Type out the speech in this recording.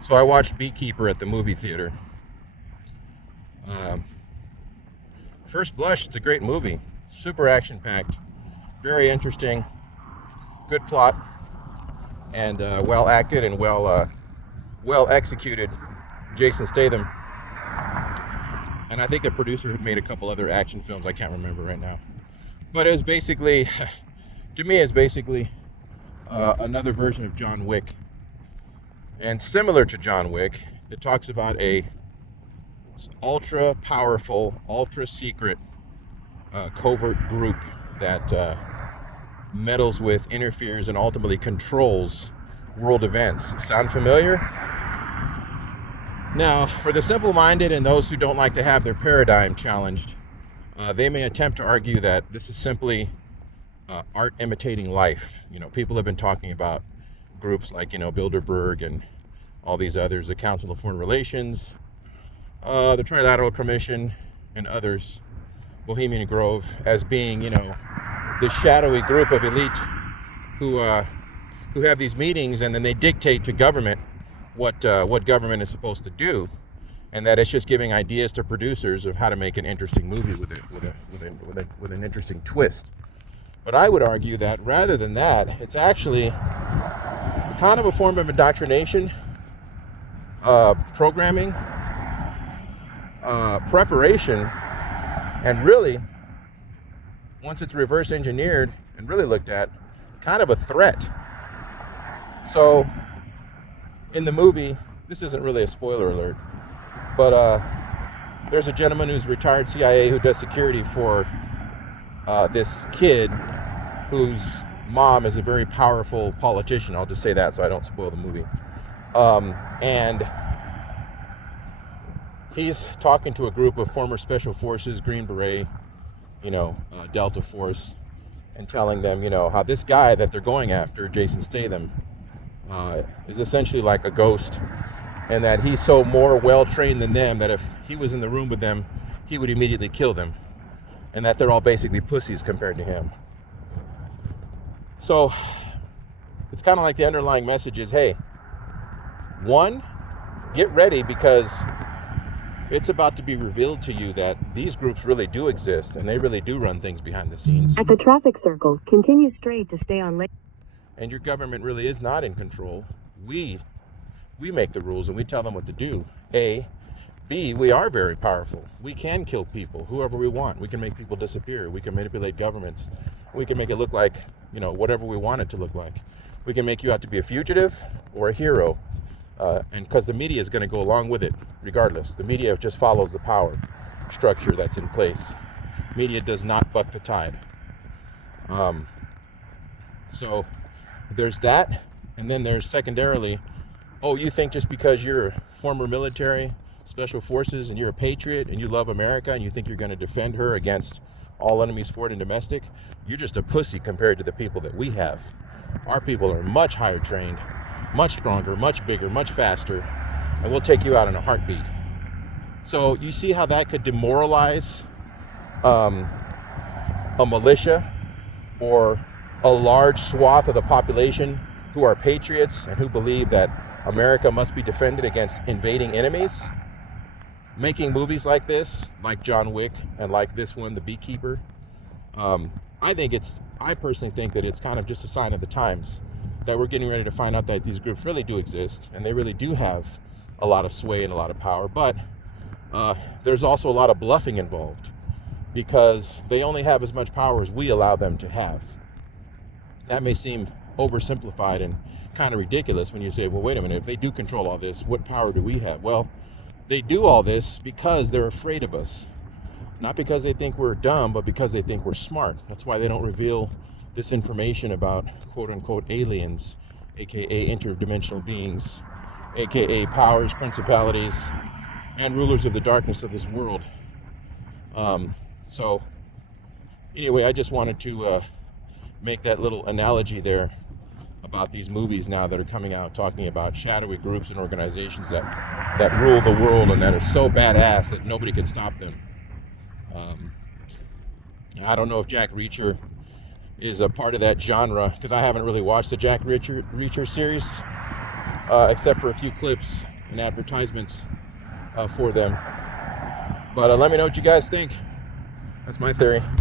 So I watched Beekeeper at the movie theater. Um, First blush, it's a great movie. Super action packed, very interesting, good plot, and well acted and well executed. Jason Statham, and I think the producer had made a couple other action films. I can't remember right now, but it was basically, to me, it's basically another version of John Wick. And similar to John Wick, it talks about a ultra powerful, ultra secret, covert group that meddles with, interferes, and ultimately controls world events. Sound familiar? Now, for the simple-minded and those who don't like to have their paradigm challenged, they may attempt to argue that this is simply art imitating life. People have been talking about groups like, Bilderberg and all these others, the Council of Foreign Relations, the Trilateral Commission, and others, Bohemian Grove, as being, this shadowy group of elite who have these meetings, and then they dictate to government what government is supposed to do, and that it's just giving ideas to producers of how to make an interesting movie with an interesting twist. But I would argue that rather than that, it's actually kind of a form of indoctrination, programming, preparation, and really, once it's reverse engineered and really looked at, kind of a threat. So, in the movie, this isn't really a spoiler alert, but there's a gentleman who's retired CIA who does security for this kid whose mom is a very powerful politician. I'll just say that so I don't spoil the movie. And he's talking to a group of former Special Forces, Green Beret, Delta Force, and telling them, how this guy that they're going after, Jason Statham, is essentially like a ghost, and that he's so more well-trained than them that if he was in the room with them, he would immediately kill them, and that they're all basically pussies compared to him. So it's kind of like the underlying message is, hey, one, get ready, because it's about to be revealed to you that these groups really do exist, and they really do run things behind the scenes. At the traffic circle, continue straight to stay on lane. And your government really is not in control. We make the rules and we tell them what to do. A. B, we are very powerful. We can kill people, whoever we want. We can make people disappear. We can manipulate governments. We can make it look like, whatever we want it to look like. We can make you out to be a fugitive or a hero. And because the media is going to go along with it, regardless. The media just follows the power structure that's in place. Media does not buck the tide. So there's that. And then there's secondarily, you think just because you're former military, special forces, and you're a patriot, and you love America, and you think you're going to defend her against all enemies, foreign and domestic, you're just a pussy compared to the people that we have. Our people are much higher trained, much stronger, much bigger, much faster, and we'll take you out in a heartbeat. So you see how that could demoralize a militia or a large swath of the population who are patriots and who believe that America must be defended against invading enemies. Making movies like this, like John Wick, and like this one, The Beekeeper, I personally think that it's kind of just a sign of the times, that we're getting ready to find out that these groups really do exist, and they really do have a lot of sway and a lot of power, but there's also a lot of bluffing involved, because they only have as much power as we allow them to have. That may seem oversimplified and kind of ridiculous when you say, well, wait a minute, if they do control all this, what power do we have? Well, they do all this because they're afraid of us. Not because they think we're dumb, but because they think we're smart. That's why they don't reveal this information about quote-unquote aliens, aka interdimensional beings, aka powers, principalities, and rulers of the darkness of this world. So anyway, I just wanted to make that little analogy there about these movies now that are coming out talking about shadowy groups and organizations that rule the world and that are so badass that nobody can stop them. I don't know if Jack Reacher is a part of that genre, because I haven't really watched the Jack Reacher series. except for a few clips and advertisements for them. But let me know what you guys think. That's my theory.